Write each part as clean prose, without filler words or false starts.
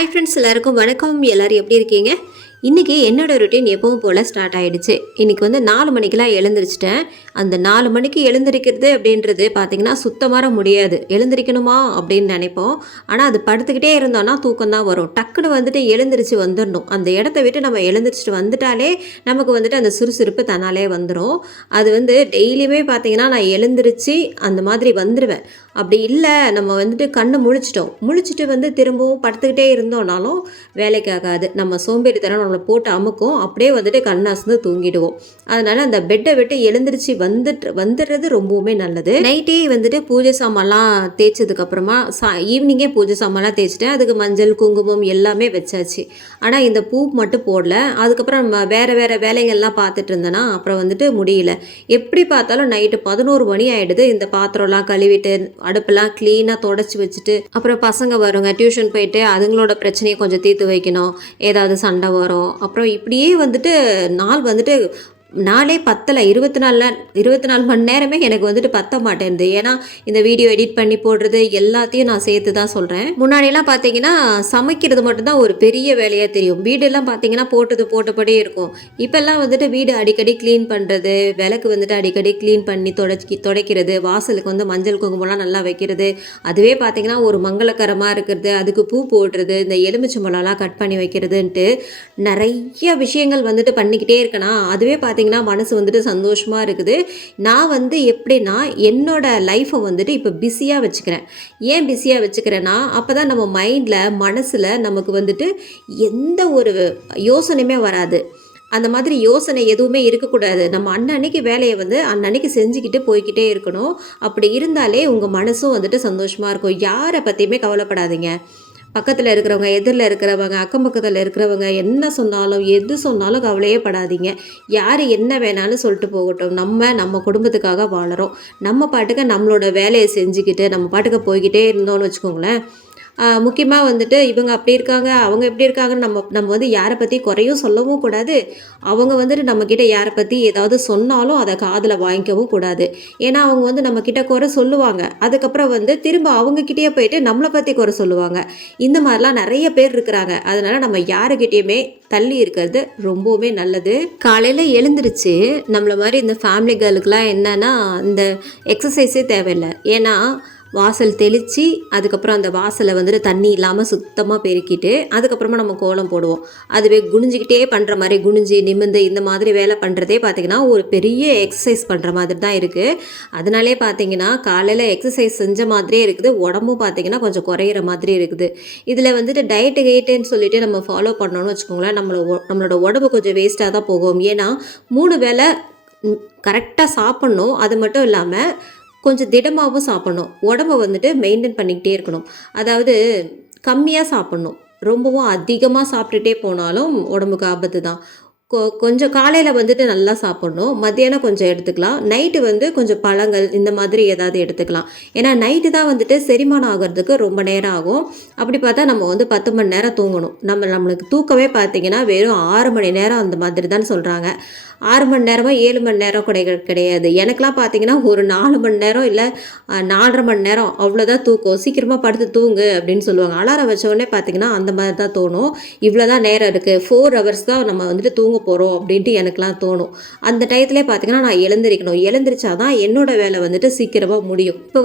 Hi friends, எல்லாருக்கும் வணக்கம். எல்லோரும் எப்படி இருக்கீங்க? இன்றைக்கி என்னோடய ரொட்டீன் எப்பவும் போல் ஸ்டார்ட் ஆகிடுச்சு. இன்றைக்கி 4 மணிக்கெலாம் எழுந்திரிச்சிட்டேன். அந்த 4 மணிக்கு எழுந்திரிக்கிறது அப்படின்றது பார்த்திங்கன்னா சுத்தமாக முடியாது. எழுந்திரிக்கணுமா அப்படின்னு நினைப்போம். ஆனால் அது படுத்துக்கிட்டே இருந்தோன்னா தூக்கம் தான் வரும். டக்குன்னு எழுந்திரிச்சு வந்துடணும். அந்த இடத்த விட்டு நம்ம எழுந்திரிச்சிட்டு வந்துட்டாலே நமக்கு அந்த சுறுசுறுப்பு தன்னாலே வந்துடும். அது டெய்லியுமே பார்த்திங்கன்னா நான் எழுந்திரிச்சு அந்த மாதிரி வந்துடுவேன். அப்படி இல்லை நம்ம கண்ணை முழிச்சிட்டு திரும்பவும் படுத்துக்கிட்டே இருந்தோம்னாலும் வேலைக்கு ஆகாது. நம்ம சோம்பேறித்தனம் நம்மளை போட்டு அமுக்கும். அப்படியே கண்ணை அசந்து தூங்கிடுவோம். அதனால் அந்த பெட்டை விட்டு எழுந்திரிச்சு வந்துடுறது ரொம்பவுமே நல்லது. நைட்டே பூஜை சாமான்லாம் தேய்ச்சதுக்கப்புறமா ஈவினிங்கே பூஜை சாமான்லாம் தேய்ச்சிட்டேன். அதுக்கு மஞ்சள் குங்குமம் எல்லாமே வச்சாச்சு. ஆனால் இந்த பூ மட்டும் போடல. அதுக்கப்புறம் நம்ம வேறு வேலைகள்லாம் பார்த்துட்டு இருந்தேன்னா அப்புறம் முடியல. எப்படி பார்த்தாலும் நைட்டு 11 மணி ஆகிடுது. இந்த பாத்திரம்லாம் கழுவிட்டு அடுப்பெல்லாம் க்ளீனாக தொடச்சி வச்சுட்டு அப்புறம் பசங்க வருங்க, டியூஷன் போயிட்டு அதுங்களோட பிரச்சனையை கொஞ்சம் தீர்த்து வைக்கணும். ஏதாவது சண்டை வரும். அப்புறம் இப்படியே நாள் நாளே பத்தலை. 24 மணி நேரமே எனக்கு பத்த மாட்டேன்து. ஏன்னா இந்த வீடியோ எடிட் பண்ணி போடுறது எல்லாத்தையும் நான் சேர்த்து தான் சொல்கிறேன். முன்னாடியெல்லாம் பார்த்தீங்கன்னா சமைக்கிறது மட்டும்தான் ஒரு பெரிய வேலையாக தெரியும். வீடெல்லாம் பார்த்தீங்கன்னா போட்டபடி இருக்கும். இப்போல்லாம் வீடு அடிக்கடி க்ளீன் பண்ணுறது, விளக்கு அடிக்கடி க்ளீன் பண்ணி துடைக்கிறது, வாசலுக்கு மஞ்சள் குங்குமம்லாம் நல்லா வைக்கிறது, அதுவே பார்த்தீங்கன்னா ஒரு மங்களகரமாக இருக்கிறது, அதுக்கு பூ போடுறது, இந்த எலுமிச்சம்பழம்லாம் கட் பண்ணி வைக்கிறதுன்ட்டு நிறைய விஷயங்கள் பண்ணிக்கிட்டே இருக்கேனா. அதுவே பார்த்தீங்கன்னா மனசு சந்தோஷமாக இருக்குது. நான் எப்படின்னா என்னோட லைஃப்பை இப்போ பிஸியாக வச்சுக்கிறேன். ஏன் பிஸியாக வச்சுக்கிறேன்னா அப்போ தான் நம்ம மைண்டில் மனசில் நமக்கு எந்த ஒரு யோசனையுமே வராது. அந்த மாதிரி யோசனை எதுவுமே இருக்கக்கூடாது. நம்ம அன்னன்னைக்கு வேலையை அன்னன்னைக்கு செஞ்சுக்கிட்டு போய்கிட்டே இருக்கணும். அப்படி இருந்தாலே உங்கள் மனசும் சந்தோஷமாக இருக்கும். யாரை பற்றியுமே கவலைப்படாதீங்க. பக்கத்தில் இருக்கிறவங்க, எதிரில் இருக்கிறவங்க, அக்கம் பக்கத்தில் இருக்கிறவங்க என்ன சொன்னாலும் எது சொன்னாலும் கவலையே படாதீங்க. யார் என்ன வேணாலும் சொல்லிட்டு போகட்டும். நம்ம குடும்பத்துக்காக வாழறோம். நம்ம பாட்டுக்கு நம்மளோட வேலையை செஞ்சுக்கிட்டு நம்ம பாட்டுக்கு போய்கிட்டே இருந்தோம்னு வச்சுக்கோங்களேன். முக்கியமாக இவங்க அப்படி இருக்காங்க, அவங்க எப்படி இருக்காங்கன்னு நம்ம யாரை பற்றி குறையும் சொல்லவும் கூடாது. அவங்க நம்மக்கிட்ட யாரை பற்றி ஏதாவது சொன்னாலும் அதை காதில் வாங்கிக்கவும் கூடாது. ஏன்னா அவங்க நம்மக்கிட்ட குறை சொல்லுவாங்க. அதுக்கப்புறம் திரும்ப அவங்கக்கிட்டே போயிட்டு நம்மளை பற்றி குறை சொல்லுவாங்க. இந்த மாதிரிலாம் நிறைய பேர் இருக்கிறாங்க. அதனால் நம்ம யாருக்கிட்டேயுமே தள்ளி இருக்கிறது ரொம்பவுமே நல்லது. காலையில் எழுந்திரிச்சு நம்மள மாதிரி இந்த ஃபேமிலி கேர்ளுக்கெலாம் என்னென்னா இந்த எக்ஸசைஸே தேவையில்லை. ஏன்னா வாசல் தெளித்து அதுக்கப்புறம் அந்த வாசலை தண்ணி இல்லாமல் சுத்தமாக பெருக்கிட்டு அதுக்கப்புறமா நம்ம கோலம் போடுவோம். அதுவே குனிஞ்சிக்கிட்டே பண்ணுற மாதிரி குனிஞ்சி நிமிந்து இந்த மாதிரி வேலை பண்ணுறதே பார்த்திங்கன்னா ஒரு பெரிய எக்ஸசைஸ் பண்ணுற மாதிரி தான் இருக்குது. அதனாலே பார்த்திங்கன்னா காலையில் எக்ஸசைஸ் செஞ்ச மாதிரியே இருக்குது. உடம்பும் பார்த்திங்கன்னா கொஞ்சம் குறையிற மாதிரி இருக்குது. இதில் டயட்டுன்னு சொல்லிட்டு நம்ம ஃபாலோ பண்ணோன்னு வச்சுக்கோங்களேன், நம்மளோட உடம்பு கொஞ்சம் வேஸ்ட்டாக தான் போகும். ஏன்னா 3 வேளை கரெக்டாக சாப்பிட்ணும். அது மட்டும் இல்லாமல் கொஞ்சம் திடமாகவும் சாப்பிட்ணும். உடம்பை மெயின்டைன் பண்ணிக்கிட்டே இருக்கணும். அதாவது கம்மியாக சாப்பிட்ணும். ரொம்பவும் அதிகமாக சாப்பிட்டுட்டே போனாலும் உடம்புக்கு ஆபத்து தான். கொஞ்சம் காலையில் நல்லா சாப்பிட்ணும். மத்தியானம் கொஞ்சம் எடுத்துக்கலாம். நைட்டு கொஞ்சம் பழங்கள் இந்த மாதிரி ஏதாவது எடுத்துக்கலாம். ஏன்னா நைட்டு தான் செரிமானம் ஆகிறதுக்கு ரொம்ப நேரம் ஆகும். அப்படி பார்த்தா நம்ம 10 மணி நேரம் தூங்கணும். நம்மளுக்கு தூக்கமே பார்த்திங்கன்னா வெறும் 6 மணி நேரம் அந்த மாதிரி தான் சொல்கிறாங்க. 6 மணி நேரமாக 7 மணி நேரம் கிடையாது. எனக்கெலாம் பார்த்திங்கன்னா ஒரு 4 மணி நேரம் இல்லை 4.5 மணி நேரம் அவ்வளோதான் தூக்கம். சீக்கிரமாக படுத்து தூங்கு அப்படின்னு சொல்லுவாங்க. அலாரம் வச்சோடனே பார்த்திங்கன்னா அந்த மாதிரி தான் தோணும். இவ்வளோ தான் நேரம் இருக்குது, 4 ஹவர்ஸ் தான் நம்ம தூங்க போகிறோம் அப்படின்ட்டு எனக்குலாம் தோணும். அந்த டயத்துலேயே பார்த்திங்கன்னா நான் எழுந்திரிச்சா தான் என்னோடய வேலை சீக்கிரமாக முடியும். இப்போ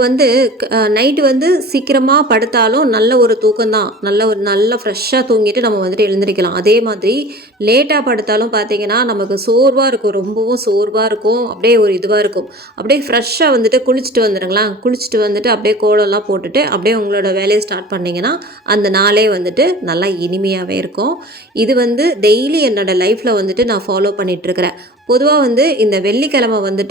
நைட்டு சீக்கிரமாக படுத்தாலும் நல்ல ஒரு தூக்கம் தான். நல்ல ஃப்ரெஷ்ஷாக தூங்கிட்டு நம்ம எழுந்திரிக்கலாம். அதே மாதிரி லேட்டாக படுத்தாலும் பார்த்திங்கன்னா நமக்கு சோர்வாக இருக்கும். ரொம்பவும் சோர்வாக இருக்கும். அப்படியே ஒரு இதுவாக இருக்கும். அப்படியே ஃப்ரெஷ்ஷாக குளிச்சுட்டு வந்துடுங்களா. குளிச்சுட்டு அப்படியே கோலம்லாம் போட்டுட்டு அப்படியே உங்களோட வேலையை ஸ்டார்ட் பண்ணிங்கன்னா அந்த நாளே நல்லா இனிமையாகவே இருக்கும். இது டெய்லி என்னோடய லைஃப்பில் நான் ஃபாலோ பண்ணிகிட்ருக்கிறேன். பொதுவாக இந்த வெள்ளிக்கிழமை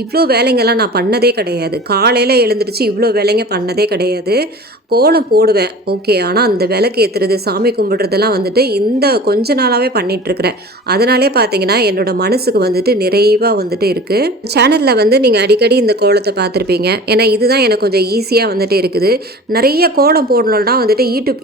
இவ்வளோ வேலைங்கள்லாம் நான் பண்ணதே கிடையாது. காலையில் எழுந்திரிச்சு இவ்வளோ வேலைங்க பண்ணதே கிடையாது. கோலம் போடுவேன், ஓகே. ஆனால் அந்த விளக்கு ஏற்றுறது, சாமி கும்பிட்றதெல்லாம் இந்த கொஞ்ச நாளாகவே பண்ணிகிட்ருக்கிறேன். அதனாலே பார்த்தீங்கன்னா என்னோடய மனசுக்கு நிறைவாக இருக்குது. சேனலில் நீங்கள் அடிக்கடி இந்த கோலத்தை பார்த்துருப்பீங்க. ஏன்னா இதுதான் எனக்கு கொஞ்சம் ஈஸியாக இருக்குது. நிறைய கோலம் போடணுன்னா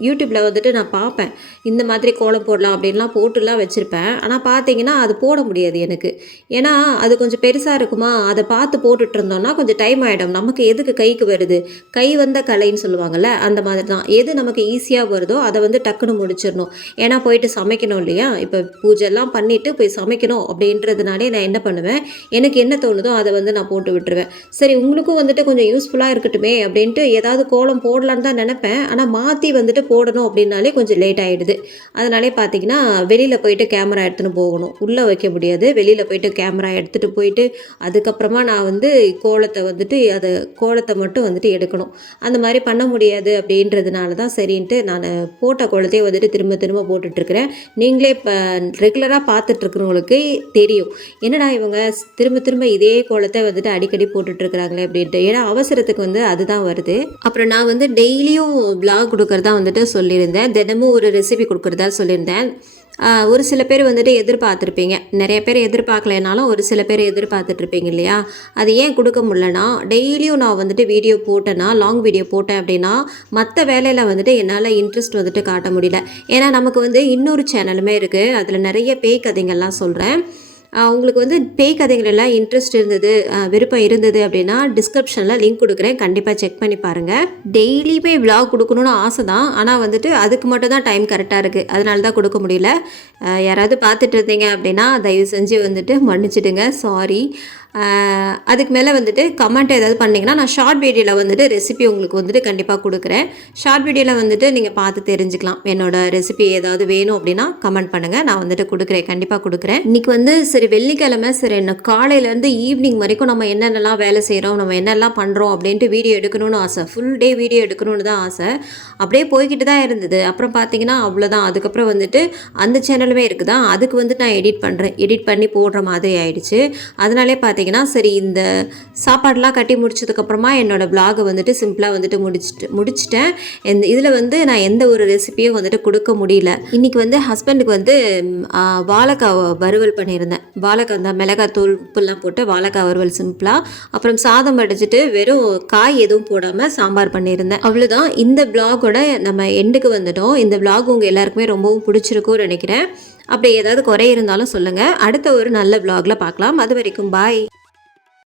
யூடியூப்பில் நான் பார்ப்பேன். இந்த மாதிரி கோலம் போடலாம் அப்படின்லாம் போட்டுலாம் வச்சுருப்பேன். ஆனால் பார்த்தீங்கன்னா அது போட முடியாது எனக்கு. ஏன்னா அது கொஞ்சம் பெருசாக இருக்குமா, அதை பார்த்து போட்டுட்டு இருந்தோம்னா கொஞ்சம் டைம் ஆகிடும். நமக்கு எதுக்கு கைக்கு வருது, கை வந்த கலைன்னு சொல்லுவாங்கள்ல, அந்த மாதிரி தான். எது நமக்கு ஈஸியாக வருதோ அதை வந்து டக்குன்னு முடிச்சிடணும். ஏன்னா போயிட்டு சமைக்கணும் இல்லையா, இப்போ பூஜைலாம் பண்ணிவிட்டு போய் சமைக்கணும் அப்படின்றதுனாலே நான் என்ன பண்ணுவேன், எனக்கு என்ன தோணுதோ அதை வந்து நான் போட்டு விட்டுருவேன். சரி உங்களுக்கும் வந்துட்டு கொஞ்சம் யூஸ்ஃபுல்லாக இருக்கட்டுமே அப்படின்ட்டு ஏதாவது கோலம் போடலான்னு தான் நினப்பேன். ஆனால் மாற்றி வந்துட்டு போடணும் அப்படின்னாலே கொஞ்சம் லேட் ஆகிடுது. அதனாலே பார்த்தீங்கன்னா வெளியில் போயிட்டு கேமரா எடுத்துன்னு போகணும். உள்ளே வைக்க முடியாது, வெளியில் போயிட்டு கேமரா எடுத்துகிட்டு போயிட்டு அதுக்கப்புறமா நான் வந்து கோலத்தை மட்டும் வந்துட்டு எடுக்கணும். அந்த மாதிரி பண்ண முடியாது அப்படின்றதுனால தான் சரின்ட்டு நான் போட்ட கோலத்தையே வந்துட்டு திரும்ப திரும்ப போட்டுட்ருக்கிறேன். நீங்களே இப்போ ரெகுலராக பார்த்துட்ருக்குறவங்களுக்கு தெரியும், என்னடா இவங்க திரும்ப திரும்ப இதே கோலத்தை வந்துட்டு அடிக்கடி போட்டுட்ருக்குறாங்களே அப்படின்ட்டு. ஏன்னா அவசரத்துக்கு வந்து அதுதான் வருது. அப்புறம் நான் வந்து டெய்லியும் விளாக் கொடுக்குறதா வந்துட்டு சொல்லியிருந்தேன், தினமும் ஒரு ரெசிபி கொடுக்குறதா சொல்லியிருந்தேன். ஒரு சில பேர் வந்துட்டு எதிர்பார்த்துருப்பீங்க, நிறைய பேர் எதிர்பார்க்கலைனாலும் ஒரு சில பேர் எதிர்பார்த்துட்ருப்பீங்க இல்லையா. அது ஏன் கொடுக்க முடியலனா, டெய்லியும் நான் வந்துட்டு வீடியோ போட்டேன்னா, லாங் வீடியோ போட்டேன் அப்படின்னா மற்ற வேலையில் வந்துட்டு என்னால் இன்ட்ரெஸ்ட் வந்துட்டு காட்ட முடியல. ஏன்னா நமக்கு வந்து இன்னொரு சேனலுமே இருக்குது, அதில் நிறைய பேய் கதைகள்லாம் சொல்கிறேன். உங்களுக்கு வந்து பேய் கதைகள் எல்லாம் இன்ட்ரெஸ்ட் இருந்தது, விருப்பம் இருந்தது அப்படின்னா டிஸ்கிரிப்ஷனில் லிங்க் கொடுக்குறேன், கண்டிப்பாக செக் பண்ணி பாருங்கள். டெய்லியுமே விளாக் கொடுக்கணுன்னு ஆசை தான், ஆனால் வந்துட்டு அதுக்கு மட்டும் தான் டைம் கரெக்டாக இருக்குது, அதனால தான் கொடுக்க முடியல. யாராவது பார்த்துட்டு இருந்தீங்க அப்படின்னா தயவு செஞ்சு வந்துட்டு மன்னிச்சிடுங்க, சாரி. அதுக்கு மேலே வந்துட்டு கமெண்ட் ஏதாவது பண்ணிங்கன்னா நான் ஷார்ட் வீடியோவில் வந்துட்டு ரெசிபி உங்களுக்கு வந்துட்டு கண்டிப்பாக கொடுக்குறேன். ஷார்ட் வீடியோவில் வந்துட்டு நீங்கள் பார்த்து தெரிஞ்சுக்கலாம். என்னோடய ரெசிபி ஏதாவது வேணும் அப்படின்னா கமெண்ட் பண்ணுங்கள், நான் வந்துட்டு கொடுக்குறேன், கண்டிப்பாக கொடுக்குறேன். இன்றைக்கி வந்து சரி வெள்ளிக்கிழமை, சரி என்ன காலையிலேருந்து ஈவினிங் வரைக்கும் நம்ம என்னென்னலாம் வேலை செய்கிறோம், நம்ம என்னெல்லாம் பண்ணுறோம் அப்படின்ட்டு வீடியோ எடுக்கணும்னு ஆசை, ஃபுல் டே வீடியோ எடுக்கணும்னு தான் ஆசை. அப்படியே போய்கிட்டு தான் இருந்தது. அப்புறம் பார்த்தீங்கன்னா அவ்வளோதான். அதுக்கப்புறம் வந்துட்டு அந்த சேனலுமே இருக்குதா, அதுக்கு வந்து நான் எடிட் பண்ணி போடுற மாதிரி ஆயிடுச்சு. அதனாலே பார்த்தீங்கன்னா சரி இந்த சாப்பாடெலாம் கட்டி முடிச்சதுக்கப்புறமா என்னோடய விளாகை வந்துட்டு சிம்பிளாக வந்துட்டு முடிச்சிட்டேன். இதில் வந்து நான் எந்த ஒரு ரெசிபியும் வந்துட்டு கொடுக்க முடியல. இன்றைக்கி வந்து ஹஸ்பண்டுக்கு வந்து வாழைக்காய் வறுவல் பண்ணியிருந்தேன். வாழைக்காய் தான் மிளகாய் தூள் உப்புலாம் போட்டு வாழைக்காய் வறுவல் சிம்பிளாக. அப்புறம் சாதம் அடிச்சுட்டு வெறும் காய் எதுவும் போடாமல் சாம்பார் பண்ணியிருந்தேன். அவ்வளோதான். இந்த விளாகோட நம்ம எண்டுக்கு வந்துட்டோம். இந்த விளாக் உங்கள் எல்லாருக்குமே ரொம்பவும் பிடிச்சிருக்கும்னு நினைக்கிறேன். அப்படி ஏதாவது குறை இருந்தாலும் சொல்லுங்கள். அடுத்த ஒரு நல்ல விளாகில் பார்க்கலாம். அது வரைக்கும் பாய்.